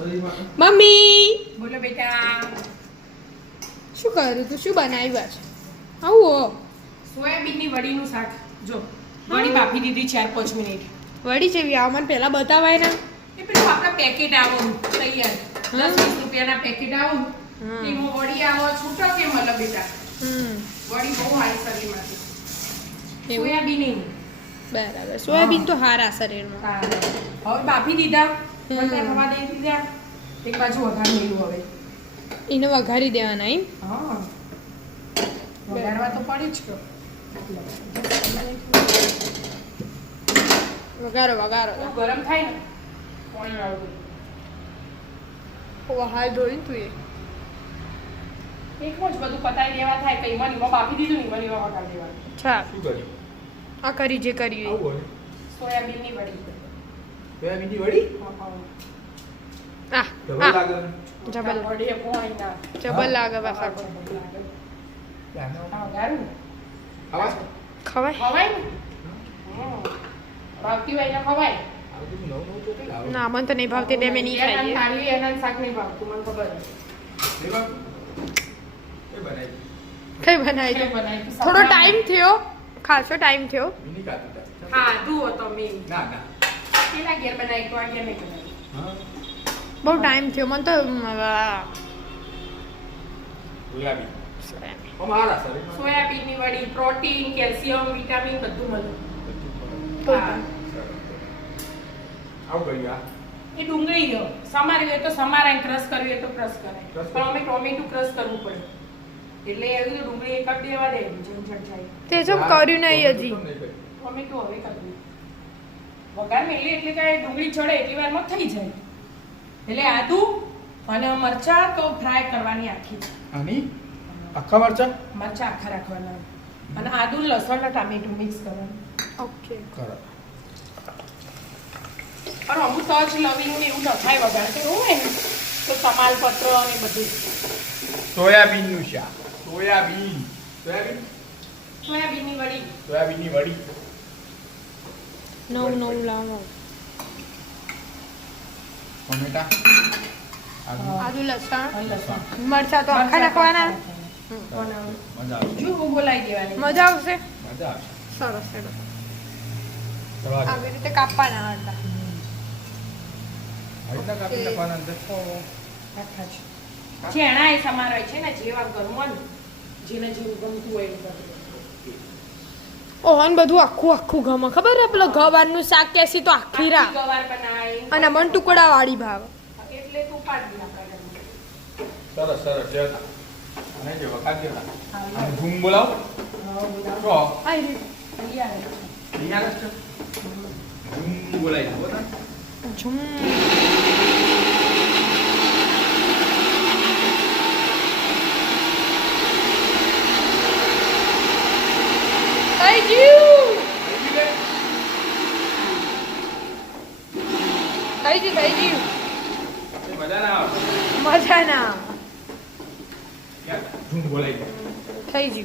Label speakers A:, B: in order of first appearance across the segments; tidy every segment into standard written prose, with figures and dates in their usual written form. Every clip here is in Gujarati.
A: મમ્મી
B: બોલો બેટા.
A: શું કર્યું તું? શું બનાવ્યું છે? આવું
B: સોયાબીનની વડીનું શાક. જો વડી બાફી દીધી 4-5 મિનિટ.
A: વડી જેવી આવ મને પહેલા બતાવાય ને.
B: એ પેલું આપણા પેકેટ આવો તૈયાર 10-20 રૂપિયાના પેકેટ આવો એમાં વડી આવો છૂટો કે મળે બેટા. વડી બહુ સારી શરીર માટે. સોયાબીન
A: બરાબર. સોયાબીન તો હારા શરીરમાં.
B: હા હવે બાફી દીધા વડા થવા દઈ દીધા. એક બાજુ વઘાર મેલું હવે.
A: એને વઘારી દેવાના એમ?
B: હા વઘારવા તો પડી જ ગયો.
A: વઘારો વઘારો
B: ગરમ થાય ને પાણી વાળું
A: વહાલ ધોઈને તું
B: એકમાં જ બધું પતાવી દેવા થાય કઈ મને બાફી દીધું ને મને વઘાર દેવાનું.
A: અચ્છા આ કરી જે કરી
B: સોયાબીનની વડી.
C: સોયાબીનની વડી?
A: આ
C: ડબલ લાગે.
A: જબલ
B: વડી પોણી ના
A: જબલ લાગે બાપા
B: હા ગારું
C: આવા
A: ખવાય
B: ખવાય ને ભાવતી હોય ને ખવાય.
C: આવું નવું નવું તો કઈ લાવો.
A: ના મને તો નહીં ભાવતી એટલે અમે નહીં ખાઈએ.
B: ખાલી એના શાક નહીં ભાવતું મને ખબર છે.
C: એ બનાવી.
A: કઈ બનાવી
B: કઈ
A: દો.
B: બનાવી તું?
A: થોડો ટાઈમ થયો ખાસો ટાઈમ થયો.
C: મિની કાતું.
B: હા દુઓ તો મેં
C: ના ના.
B: કેટલા ઘેર બનાવી તો ઘેર નહીં બનાવી.
C: હા.
A: બહુ ટાઈમ થયો મને તો
C: સોયાબીન. અમારા શરીરમાં
B: સોયાબીનની વડી પ્રોટીન કેલ્શિયમ વિટામિન બધું મળે.
A: હા.
C: આવું કર્યું આ.
B: એ ડુંગળી જો સમારી હોય તો સમારાય ક્રશ કરવી હોય તો ક્રશ કરાય
C: Crush
B: પણ અમે ટોમેટું ક્રશ કરવું પડે એટલે એવું તો ડુંગળી એક જ દેવા દે ઝંઝટ જાય.
A: તે શું કર્યું નહીં હજી.
B: ટોમેટું હવે કરવું વઘાર મેલી એટલે કાંઈ ડુંગળી ચડે એટલી વારમાં થઈ જાય એટલે આદુ અને મરચા તો ફ્રાય કરવાની આખી
C: આની આખા મરચા
B: મરચા આખા રાખવાના અને આદુ લસણ અને ટામેટું મિક્સ કરવાનું.
A: ઓકે
C: ખરા.
B: પણ અમુક તજ લવિંગ ને એવું નખાય વઘાર કે એવું હોય ને તો તમાલપત્ર અને બધું.
C: સોયાબીનનું શાક. સોયાબીન. સોયાબીન.
B: સોયાબીનની વડી
C: સોયાબીનની વડી.
A: નવું નવું લાવો.
C: ટમેટા. આદુ.
A: આદુ લસણ
B: અને લસણ
A: મરચા તો આખા નાખવાના.
C: મજા આવે.
B: જો હું બોલાવી દેવાની.
A: મજા આવશે.
C: મજા આવે.
A: સરસ સરસ.
C: ચલો
A: આવી રીતે કાપવાના હતા.
C: આટલા કાપી નાખવાના અંદર.
B: આખા જ. ચેણા એ સમારાય છે ને જેવા ગરમન જેને જેવું ગમતું હોય એવું બધું.
A: ઓહન બધું આખું આખું ગમે ખબર હે પેલો ગવારનું શાક કેસી તો આખી રા
B: આખી ગવાર બનાય
A: અને મન ટુકડા વાળી ભાવ.
B: એટલે તું પાડી દે આપણા ઘરમાં.
C: સરસ સરસ લેતા. અને જે વખત દેતા. અને ઘૂમ બોલાવો.
B: હા બોલાવો.
C: તો
A: આઈ રી
B: તૈયાર છે.
C: અહીંયા જ છે. ઘૂમ બોલાવી દો ને.
A: ઝુમ થઈ ગયું થઈ ગયું
C: એ મજા ના આવે.
A: મજા ના આવે.
C: ઘૂમ બોલાવી દો.
A: થઈ ગયું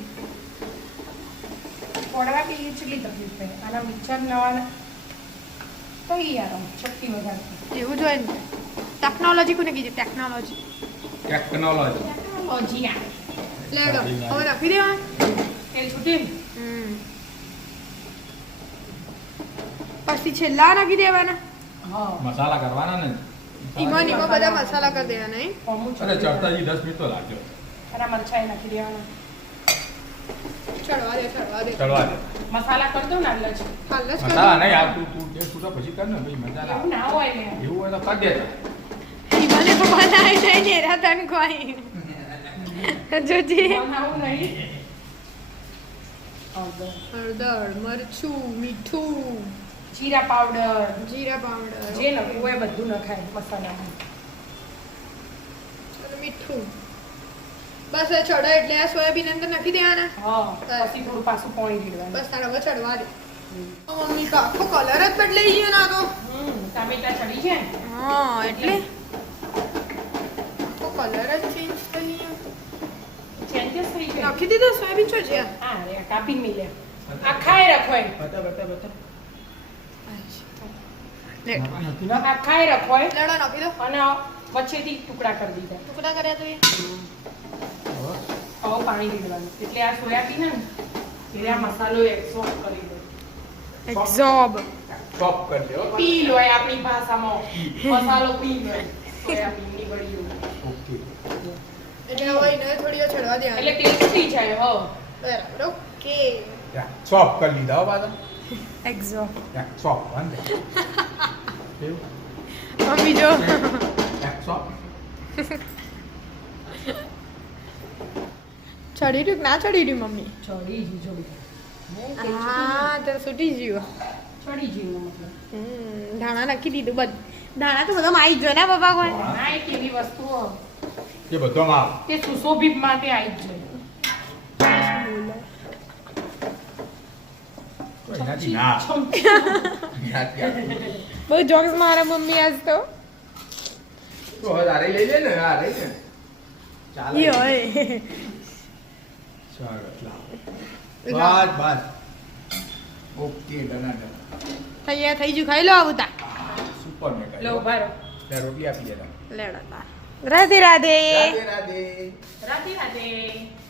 B: પોડવા કે કેટલી તકલીફ પડે આના મિક્સર નવાના તૈયાર આમ શક્તિ વધારતી
A: એવું જ હોય ને ટેકનોલોજી કોને કીધી ટેકનોલોજી
C: ટેકનોલોજી.
B: ટેકનોલોજી આ
A: લેડો હવે નાખી દેવા
B: તેલ છૂટી
A: પછી છેલ્લા નાખી દેવાના
B: હા
C: મસાલા કરવાના ને.
A: ઈમાં બધા મસાલા કરી દેવાના હે
B: અમુક
C: અરે ચડતા જી 10 મિનિટ તો લાગ્યો.
B: ખરા મરચાં એ નાખી દેવાના
A: ચડવા દે
C: ચડવા દે.
B: મસાલા કરી દઉં ને આટલા જ
A: હાલ જ
C: મસાલા નહીં આ તું ટેસ્ટ ઉઠો પછી કર ને ભાઈ મજા
B: એવું
C: ના
B: ના હોય ને
C: એવું હોય તો કરી દેતા.
A: ઈમાને તો બનાવી જાય ને રાતન કોઈ જોજી
B: બનાવું નહીં
A: હળદર મરચું મીઠું
B: જીરા પાવડર
A: જીરા પાવડર
B: જે નખવું હોય બધું નખાય મસાલામાં
A: અને મીઠું બસ એ ચડે એટલે આ સોયાબીન અંદર નાખી દેવાના
B: હા પછી થોડું પાછું પાણી રેડવાનું
A: બસ તારા હવે ચડવા દે મમ્મી તો આખો કલર જ બદલાઈ ગયો ના તો
B: ટામેટા ચડી છે ને
A: હા એટલે આખો કલર જ ચેન્જ થઈ ગયો
B: ચેન્જીસ થઈ ગઈ
A: નાખી દીધો સોયાબીન છો જ્યાં
B: હા રે કાપી મિલે આ ખાઈ રાખવાય
C: બતા બતા બતા.
A: લે
C: નથી ના
B: આ ખાઈ રાખો
A: લેડો નાખી દો
B: અને વચ્ચેથી ટુકડા કરી દીધા
A: ટુકડા કર્યા તો એ
B: હવે પાણી રેડવાનું એટલે આ સોયાબીન ને એટલે આ મસાલો એબ્સોર્બ કરી દો
A: એક્ઝોબ
C: ચોપ કરી દો
B: પી લો આપણી ભાષામાં મસાલો પી લો સોયાબીનની વડીઓ
C: ઓકે
A: એટલે હવે એને થોડી વાર ચડવા
B: એટલે
A: દેવાનું
B: ટેસ્ટી જાય હો
A: બરાબર ઓકે
C: ચોપ કરી લીધા હો પાછા
A: એક્ઝોબ
C: ચોપ વાંધે કેવું
A: મમ્મી જો
C: ચોપ
A: ચડી રહ્યું કે ના ચડી રહ્યું મમ્મી
B: ચડી ચડી
A: હા તો છૂટી ગયું
B: ચડી જેવું મતલબ
A: ધાણા નાખી દીધું ધાણા તો બધા આવી જ જોઈએ ને બાબા કોઈ
B: ના એક એવી વસ્તુઓ
C: એ બધો માલ
B: કે સુશોભિત માટે આવી જ જાય
C: તો એનાથી ના
A: બહુ જોક્સ મારા મમ્મી આજ તો
C: તો હવે તારે લઈ લે ને આ લઈ લે ચાલે
A: ઈ હોય
C: ચાલો લાવ બસ ઓકે ડન
A: થઈ ગયું ખાઈ લો આવું તા
C: સુપર મે
B: લો ભારો
C: ત્યાં રોટલી આપી દેતા
A: લેડો તા રાધે રાધે
C: રાધે રાધે
B: રાધે રાધે